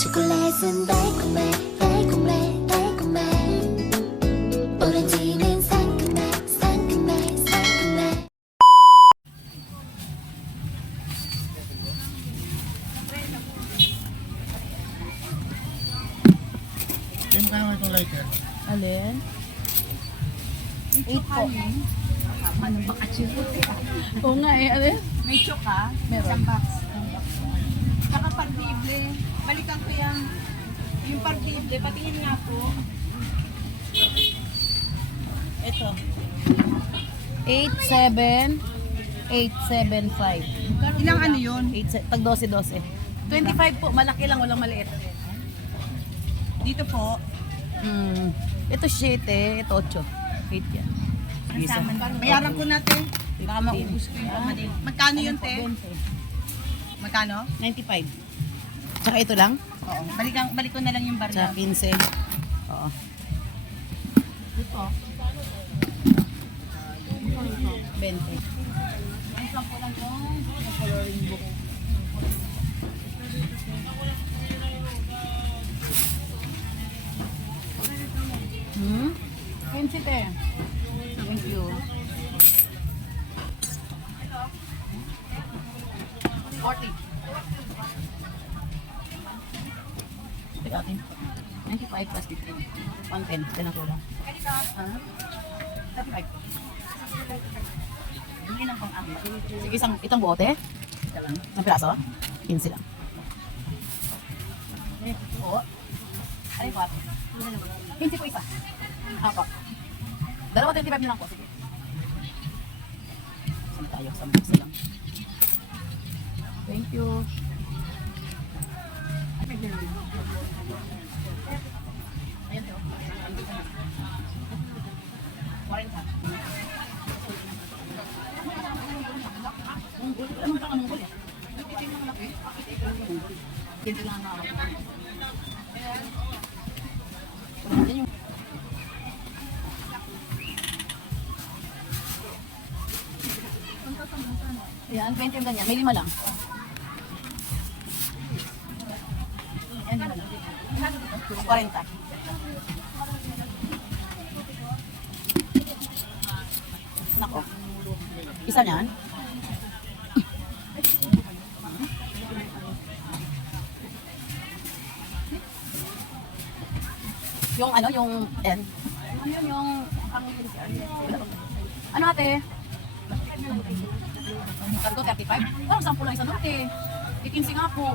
초콜릿은 달콤해 달콤해 달콤해 오렌지는 상큼해 상큼해 상큼해 Yung kaya itong lighter. Alin? 8 po. Anong bakasyon? Oo nga eh. Alin? May choka, Meron. isang box. Saka pardible. Balikan ko yung pardible. Patingin nga po. Ito. 8,7,875. Ilang ano yun? Tag 12. 25 po. Malaki lang. Walang maliit. Dito po. Ito 7. Ito 8. 8 yan. Isa. Bayaran ko natin. Baka maubos ko yung pamali. Magkano yun, te? 20. Magkano? 95. Tsaka ito lang? Oo. Balik ko na lang yung Tsaka barya. 15. Oo. Dito. 20. Ang sampo lang yung coloring book. Hmm? 20 te. Thank you. 40. Teka atin. 95 plus 15. 110. Ito ko lang. 35. Hindi lang pang akin. Sige, itong bote. Isang piraso. 15 lang. Oo. Ano yung 4? 15 po isa. Apo. Dalawa 25 na lang po. Sige. Saan tayo? Sa isa lang. Thank you. Ayan to. 40. Munggol. Anong pang munggol eh? Hindi lang ako. Yan yung yan, 20 yung ganyan. May 5 lang. Yan, 5 lang. 40. Nako. Isa niyan. Yung ano, yung N. Ano yun, yung ano ate? Cargo 35? Parang 10 lang isa doon eh. 15 nga po.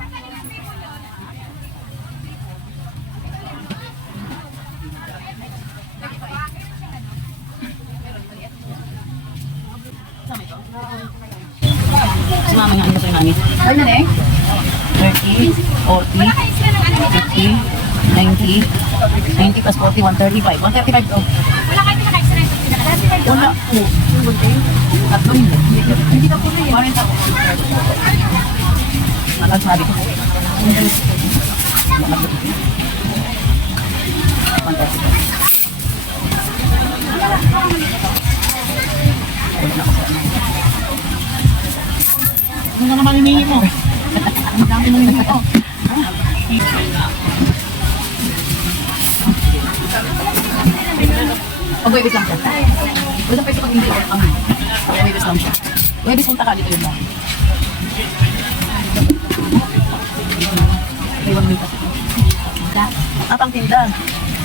Sama ito? Si mama nga, ano sa mami? Ano na eh? 30, 40, 50, 90, 90 plus 40, 135. 135 to. Wala kayo na extra. Wala po. Tatlo hindi. Hindi ka po na yan. 40 po. Malagsabi ko. Malagsabi ko. 135. Ano na naman hinihingi mo? Ang dami nang hindi ko. Pag-webis lang siya. Wala pa ito pag hindi. Webis lang siya. Webis punta ka dito yun lang. Iwan mo yung kasi. At ang tinda.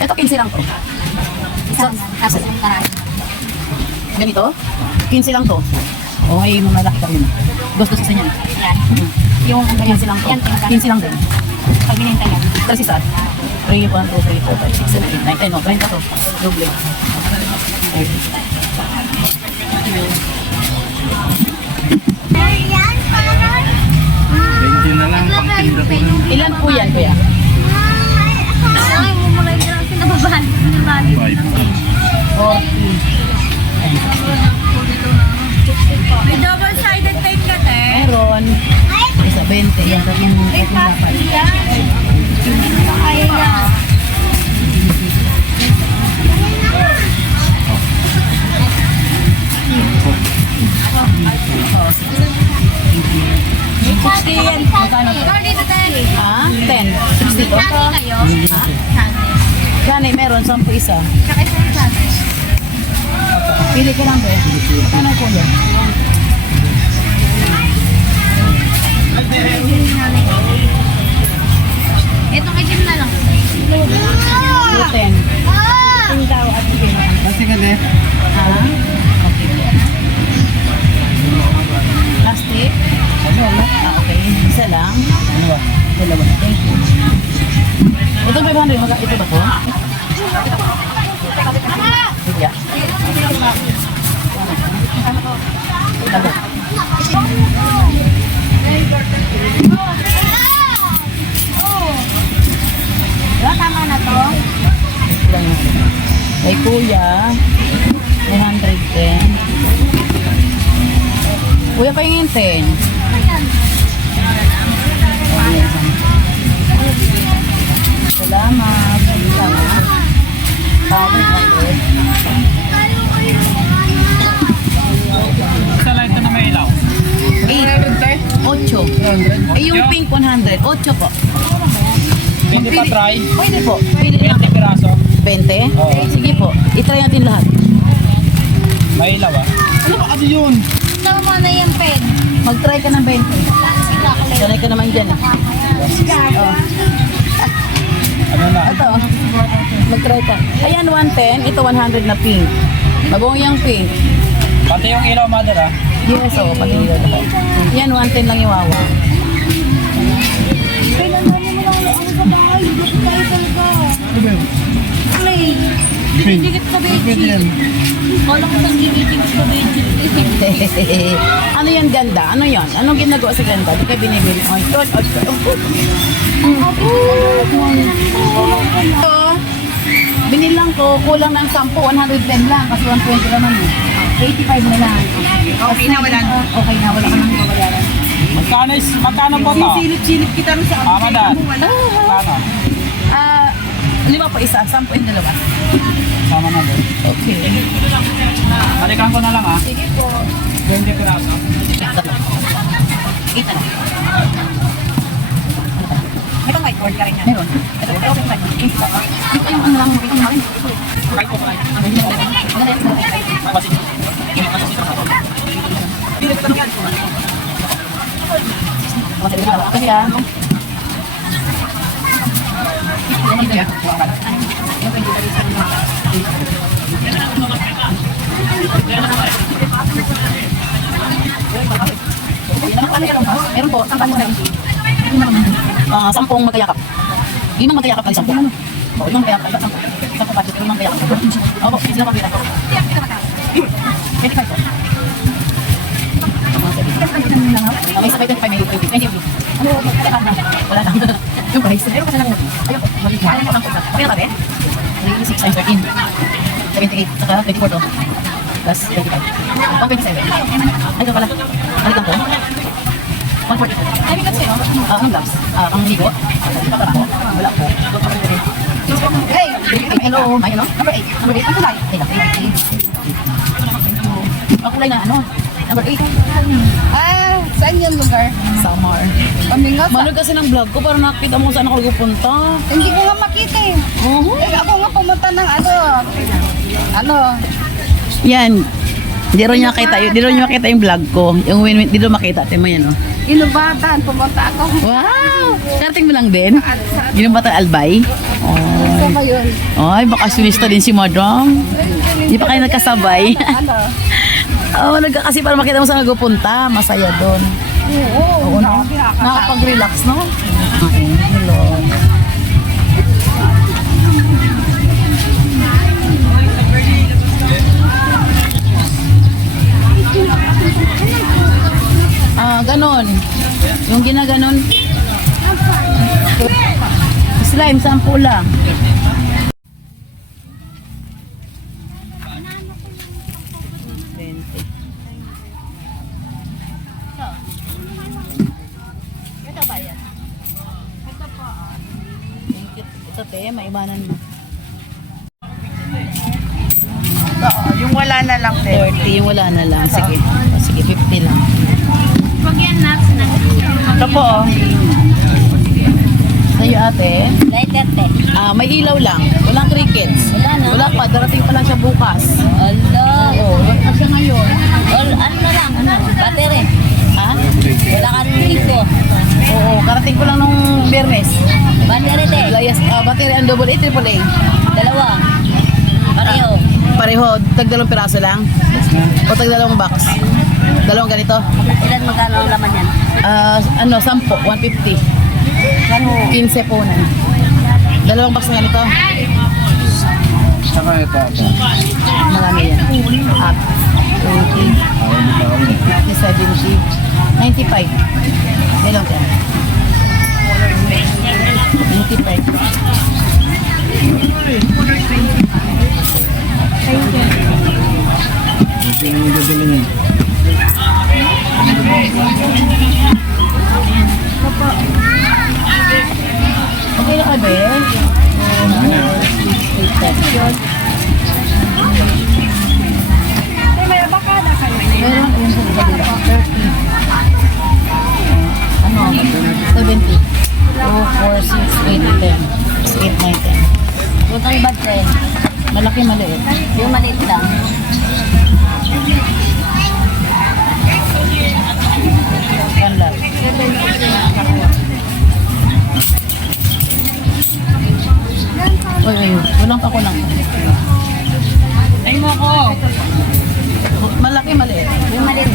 Ito 15 lang to. Tapos yung taray. Ganito? 15 lang to. O ay malaki ka yun. Gusto sa niya. Yan. Yung 15 lang to. 15 lang din. Pag bininta yan. Tapos isa. 3, 1, 2, 3, 4, 5, 6, 7, 8, 9, 10. No, 20 to. Doble. Benji na lang, pang tinda ko na. Ilan po yan, kuya? Ay, mumulay na lang kinababahan. 40. May double-sided tape ka, te. Meron. Isa 20. Yan, yan. Ay, papi yan. Ay, yan. Magkano? Ha? 10. 60 dito? kayo? Ha? Sanay, meron. 10 isa. Tsaka isang sate. Pili ko lang, be. Ano po yan? Itong itim na lang. Gluten. Kasi ka din. Ha? Okay. Plastic? Ano? Okay. Isa lang. Ano ba? Dalawa. Thank you. Ito 500. Ito ba to? Bigya. Dalawa. Diba tama na to? Lang yun. Kay kuya, 110. Kuya, pahingin 10. Salamat. Salamat. Tawag 100. Sa light na may ilaw. 8. 8. Eh, yung pink 100. 8 po. Hindi pa try. Pwede po. Pili lang. 20 piraso. 20? Oo. Sige po. I-try natin lahat. May ilaw ah. Ano ba kasi yun? Tama na yung pen. Mag-try ka ng 20. Sanay ka naman dyan. Ano na? Ito. Mag-try ka. Ayan, 110. Ito 100 na pink. Bagong yung pink. Pati yung ilaw, mother ah. Yes, oo. Pati yun. Yan, 110 lang yung wawa. Ano ba yun? Play. Pin. Dikit sa Pwede bedsheet. yan. Wala ko sa dikit sa bedsheet. Ano yan, ganda? Ano yan? Anong ginagawa sa ganda? Di ka binibili. Oh, ito. Ito. Binilang ko, kulang ng 10, 110 lang. Kasi 120 naman eh. 85 na lang. Okay na, wala na. Okay na, wala ka nang babayaran. Magkano po to? Silip-silip kita rin sa Madam. wala. Magkano? 5 pa isa, 10 yung dalawa. Sama na doon. Okay. Balikan ko na lang ah. Sige po. 20 piraso. Ito na. May pang whiteboard ka rin yan. Meron. Ito yung ano lang, ito yung makin. Kahit po pa. Kasi yan. Meron po, 10 magkayakap. 5 magkayakap kali 10. O, 5 magkayakap kali 10. 10 budget, 5 magkayakap. Opo, sila pabira. 25 po. May sabay 25, may 20. Ano, wala lang. Yung price. Meron ka na lang. Ayun, ayun po lang po. Okay na ba, be? 36 times 13. 78. Saka 24 to. Plus 25. 127. Ay, ito pala. Balikan ko. 140. Ay, may kasi, no? Anong gloves? Pang ligo? Wala po. Hey! Hello. May hello? Number 8. Number 8. Ang kulay. Ay, lang. Ang kulay na ano? Number 8. Saan yung lugar? Samar. Pamingas. Manood kasi ng vlog ko para nakita mo saan ako pupunta. Hindi ko nga makita eh. Ako nga pumunta ng ano. Yan. Di rin niya makita yung vlog ko. Yung win-win, di rin makita. Tingnan mo yan, oh. Inubatan, pumunta ako. Wow! Karating mo lang din. Ginubatan Albay. Gusto ko yun. Ay, bakasyonista din si Madam. Di pa kayo nagkasabay. Ano? Kasi para makita mo saan nagpupunta. Masaya doon. Oo, no? Nakapag-relax, no? Okay, hello. Ganon. Yung ginaganon. Slime, 10 lang. Ito, te, maibanan mo. Yung wala na lang 30, yung wala na lang. Sige. Sige, 50 lang. Pag yan nuts na. Ito po, oh. Sa'yo, ate. Lighter te. May ilaw lang. Walang crickets. Wala na. Wala pa. Darating pa lang siya bukas. Allah. Oo. Wala pa siya ngayon. Ano na lang, battery. Ha? Wala ka rin linggo. Oo. Karating ko lang nung Biyernes. Battery te. Layas, battery ang double A, triple A. Dalawa. Pareho. Pareho. Tagdalawang piraso lang. O tagdalawang box. Dalawang ganito. Ilan magkano ang laman yan? 10, 150. 15 po na. Dalawang box na ganito. Saka ito. Marami yan. Up. 20, 50, 70, 95. Meron ka. 95. Sino yung bibili niya? Okay na ka, be? Meron yung sa kabila. 30. Ano? 70. 2, 4, 6, 8, 10. 8, 9, 10. Utang battery. Malaki, maliit. Yung maliit lang. Yan lang. Uy, walang pa ko lang. Ay mo ko. Malaki, maliit. Yung maliit.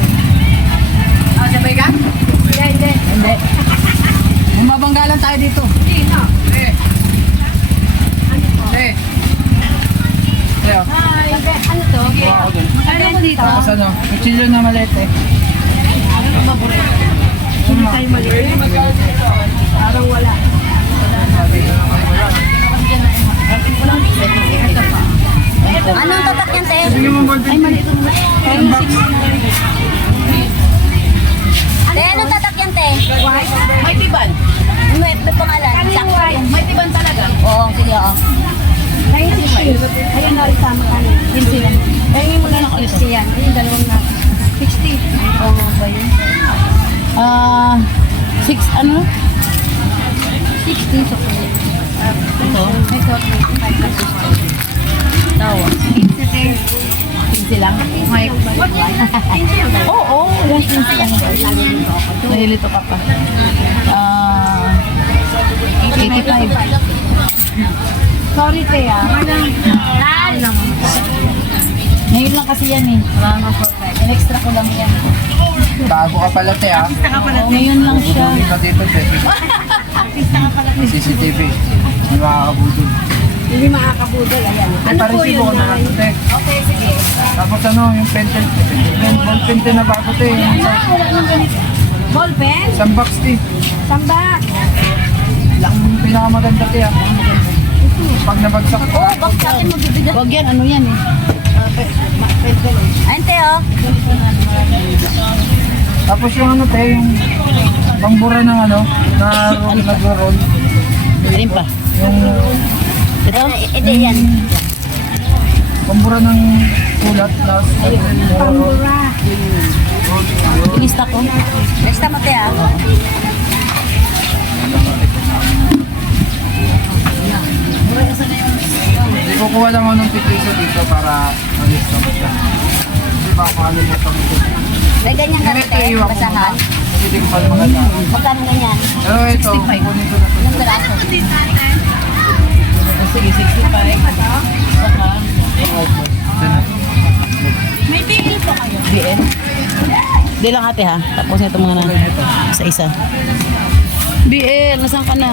Sabay ka? Hindi. Mabanggalan tayo dito. Ano to? Ano mo dito? Tapos ano? Kutsilyo na maliit eh. Anong tatak yan, te? Sige mo ball pen. Yung box. Te, anong tatak yan, te? May tiban. May pangalan. Sakto yan. May tiban talaga. Oo, sige, oo. Ayun na rin sama ka niya. 15 lang. Pahingin mo na lang ulit. 60 yan. Ayun, dalawang na. 60. Oo nga ba yun? 6 ano? 60. So, Ito. may chocolate. 5 pesos. Tawa. 15 te. 15 lang. May Oo, yung 15 lang. Nahilito ka pa. 85. Sorry, te, ah. Ngayon lang kasi yan eh. In-extra ko lang yan. Bago ka pala te ah. Oo, ngayon lang siya. Hindi ka dito te. CCTV. Hindi makakabudol. Hindi makakabudol. Ayan. Ano po yun? Te. Okay, sige. Tapos ano, yung pentel. Ball pen na bago te. Ball pen? Isang box te. Samba. Lang pinakamaganda te ah. Pag nabagsak ko. Oo, box natin magbibigat. Huwag yan, ano yan eh. Ayun, te, oh. Tapos yung ano te, yung pambura ng ano, na roll, nag-roll. Alin pa? Yung Ito? Ito yan. pambura ng kulat, tapos nag-roll. Pinista ko. Next time, te, ah. Hindi kukuha lang ako ng pipiso dito para malista mo siya. Hindi ba ako alimutan mo ito? May ganyan ka rin, te. iwan ko Basahan. muna. Kasi hindi ko pa maganda. Magkano ganyan? Pero ito, kukunin ko na ito. Ilang piraso? Sige, 65. Saka, May tingin po kayo. DN. Di lang ate ha. Tapos ito mga na. Isa-isa. BL, nasaan ka na?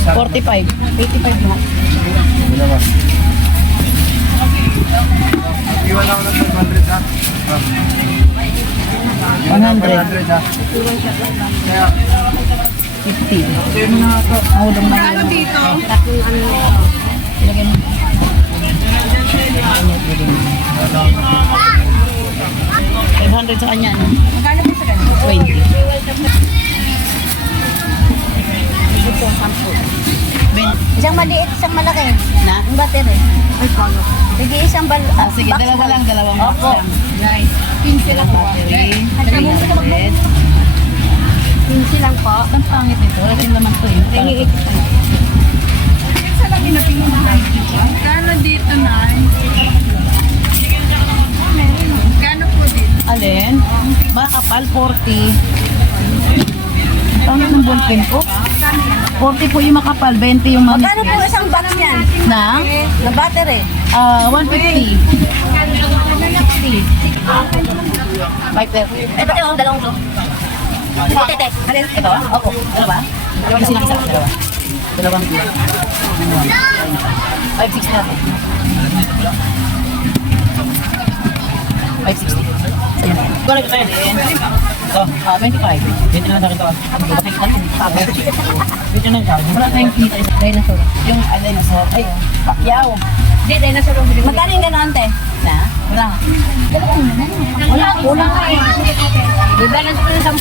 45. 85 mo. Dalawa. Iwan ako ng 500 ha. 100. 500 ha. Kaya, 50. sa'yo mo na ito. Mahulong na yun. Dito. Ilagay mo. 500 sa kanya. No? Magkano po sa ganito? 20. Isang maliit, isang malaki. Na? Ang battery. Sige, isang Sige, box dalawa lang, dalawang box Opo. lang. 15 lang. Battery. 300. 15 lang po. Ang pangit nito. Rin naman to eh. Ringi 85. Sa lagi na pinunay. Kano dito na? Kano po dito? Alin? Makapal, 40. Pangit ng ballpen ko. 40 po yung makapal, 20 yung Kano po manipis. isang box yan? Na? Na battery? 150. 530. Ito yung dalawang to. Tete. Ito? Opo. Dalawa? Dalawa silang isa. Dalawa. Dalawang kilo. 560 natin. 560. Ayun. Correct tayo din. Ito. 25. 20 na lang sa akin ito. Bakit ka rin? 20 na lang sa akin. Wala tayong kita. Dinosaur. Yung dinosaur. Ay, Pacquiao. Hindi, dinosaur yung bili. Magkano yung gano'n, ante? Na? Wala. Wala, kulang ka eh. Di ba lang sa 10?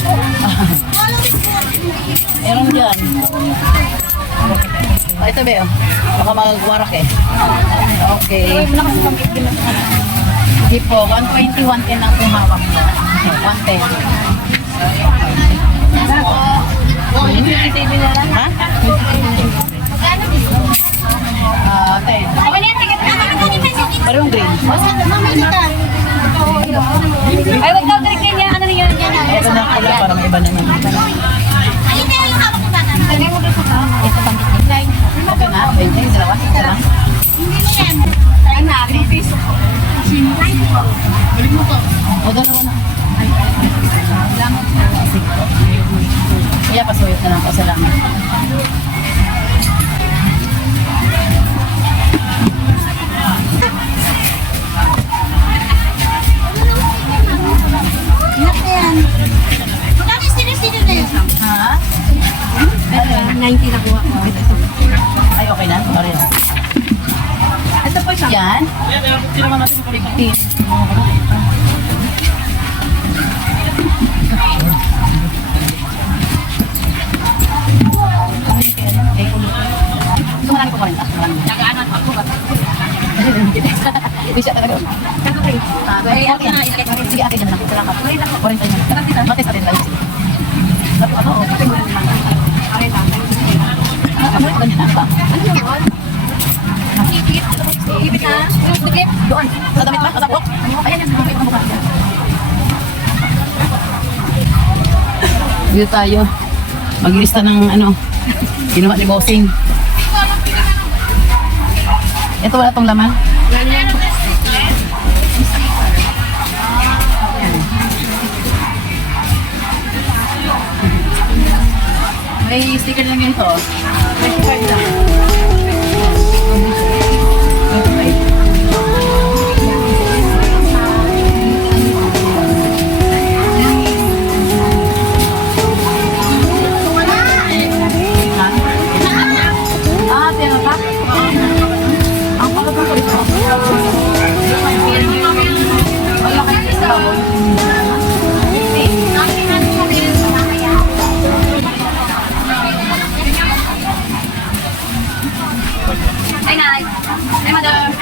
Meron dyan. Ito ba yun? Baka magwarak eh. Okay. Hindi po, 120, 110 lang po hawak mo. 110. Ha? 10. Parang green. Ay, wag daw direct niya. Ano niya? Ito na pala para may iba naman. Ito pang design. Okay na, 20, dalawa. Dalawa. Anak, 1 piso po. O, dalawa na. Salamat po. Sige po. Kaya pasuyot na lang po. Salamat. Anak na yan. Ha? 90 na kuha ko. Ay, okay na. Sorry na. Ito po siya. Yan. Hindi naman natin kulitin. Ito marami po 40. Marami. Hindi siya talaga. Sige, akin na lang. Salamat. 40 na. Matis natin tayo. Sabi ko, ano? Ano ito ganyan na ba? Ipit na. Dikit. Doon. Sa damit ba? Kasapok? Ayan yan. Dito ang mukha. Dito tayo. Maglista ng ano. Ginawa ni Bossing. Ito wala tong laman. May sticker lang yun ito. 25 lang. 25. Ah, pero ba? Ang pagkakang ko ito. Wala kayo sa babon. Ay, nay. Ay, madam.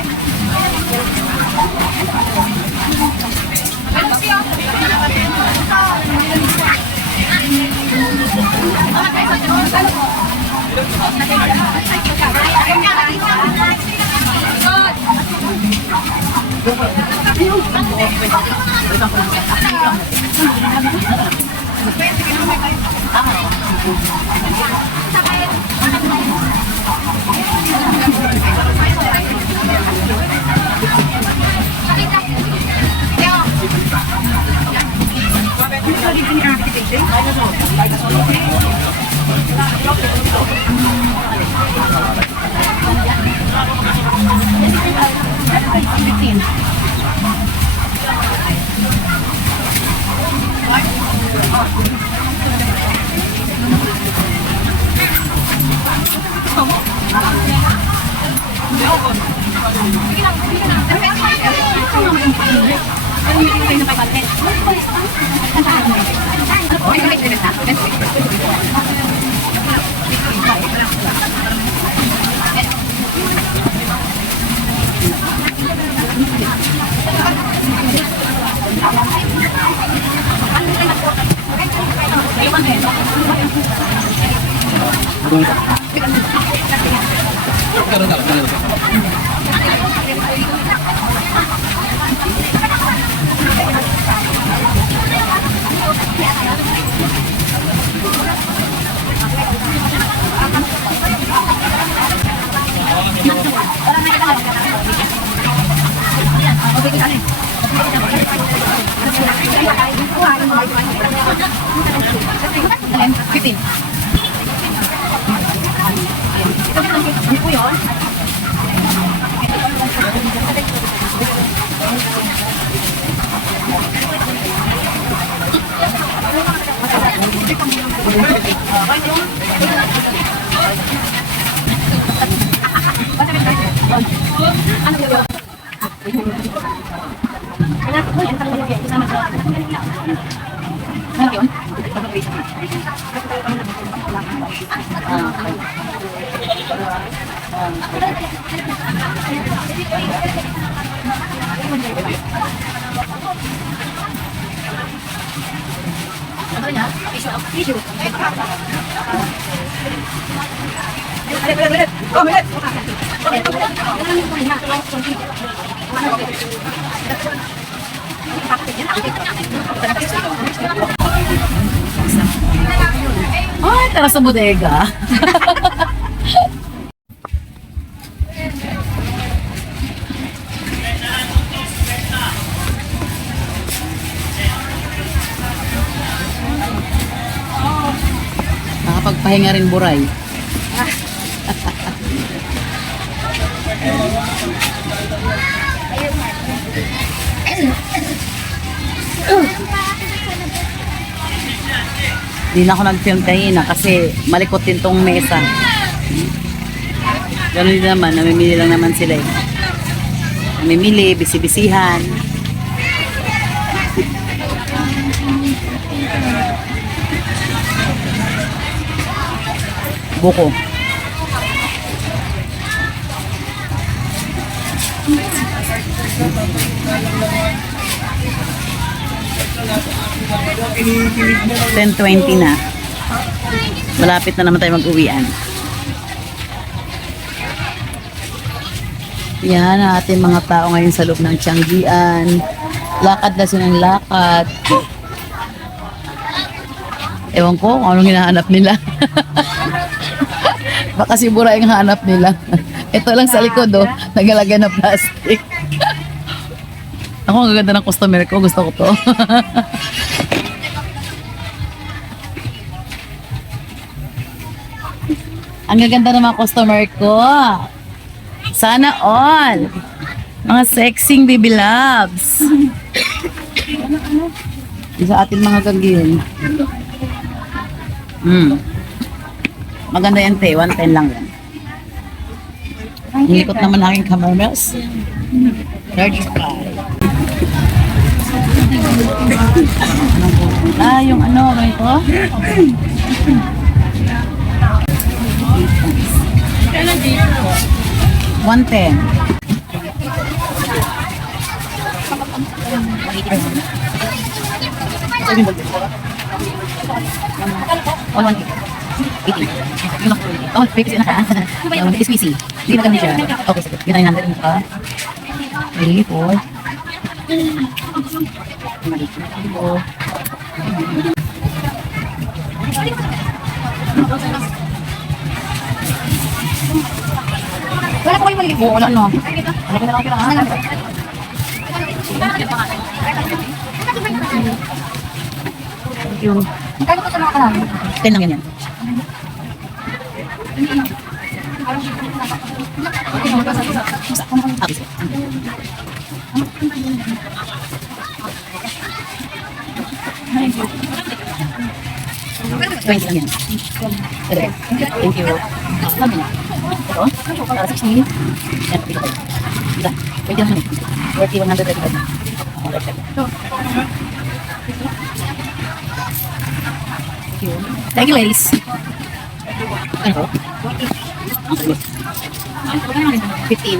Ano yun? Ay, tara sa bodega. Nakapagpahinga rin buray. Hindi na ako nag-film kanina kasi malikot din tong mesa. Ganun din naman, namimili lang naman sila eh. Namimili, bisi-bisihan. Buko. $10.20 na. Malapit na naman tayo mag-uwian. Yan ang ating mga tao ngayon sa loob ng Tianggian. Lakad na silang lakad. Ewan ko kung anong hinahanap nila. Baka si Buray ang hanap nila. Ito lang sa likod, oh. Nagalagay na plastic. Ako, ang gaganda ng customer ko. Gusto ko to. Ang gaganda ng mga customer ko. Sana all. Mga sexing baby loves. Sa ating mga gagawin. Maganda yan, te. 110 lang yan. Hilikot naman aking cameras. 35. Yung ano ito? 110. Oh, fix na ka. SPC. Hindi na kami siya. Okay, sige. Yun na 900 pa. 3, 4. Wala po kayo maligid. Wala no. Wala ko na lang kailangan. Thank you. Kaya ko sa mga kalam. 10 lang yan. Thank you. Thank you. Ito, para 16. Yan, ito tayo. Ito, pwede naman. 135. Thank you, ladies. Ano? 15.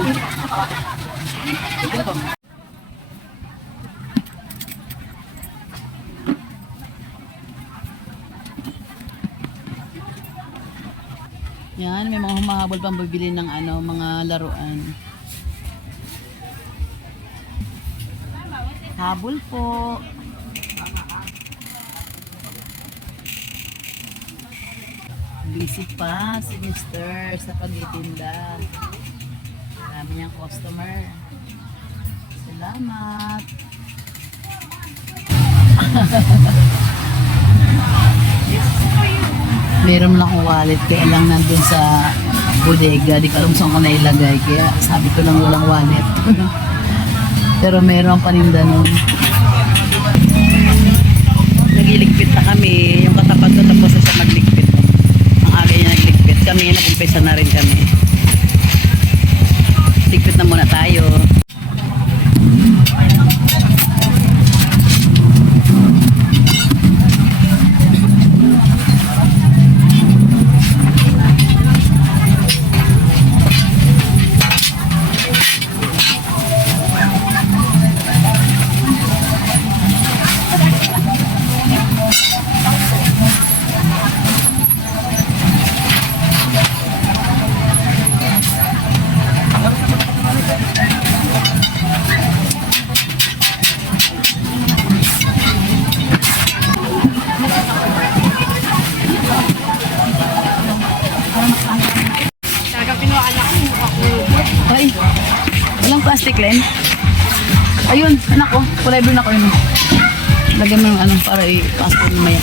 Yan, may mga humahabol pang bibili ng ano, mga laruan. Habol po. Busy pa si Mr. sa pagtitinda. Marami niyang customer. Salamat. Meron lang akong wallet kaya lang nandun sa bodega. Di ko alam saan ko nailagay. Kaya sabi ko lang walang wallet. Pero meron paninda nun. Nagiligpit na kami. Yung katapat ko tapos na siya magligpit. Ang aga niya nagligpit. Kami nag-umpisa na rin kami. Ligpit na muna tayo. Ay, walang plastic len. Ayun, anak ko. Kulay blue na ko yun. Lagyan mo yung ano para i-pasok mo maya.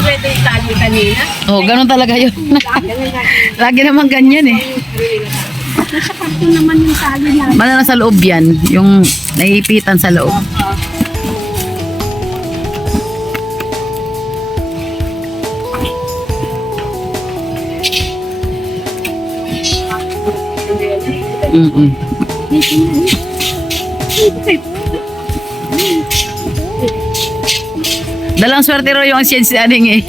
Pwede itali kanina. Oh, ganun talaga yun. Lagi naman ganyan eh. Nasa karto naman yung tali na. Mana nasa loob yan, yung naiipitan sa loob. Mm-mm. Dalang swerte raw yung si Aning eh.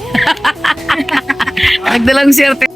Nagdalang swerte.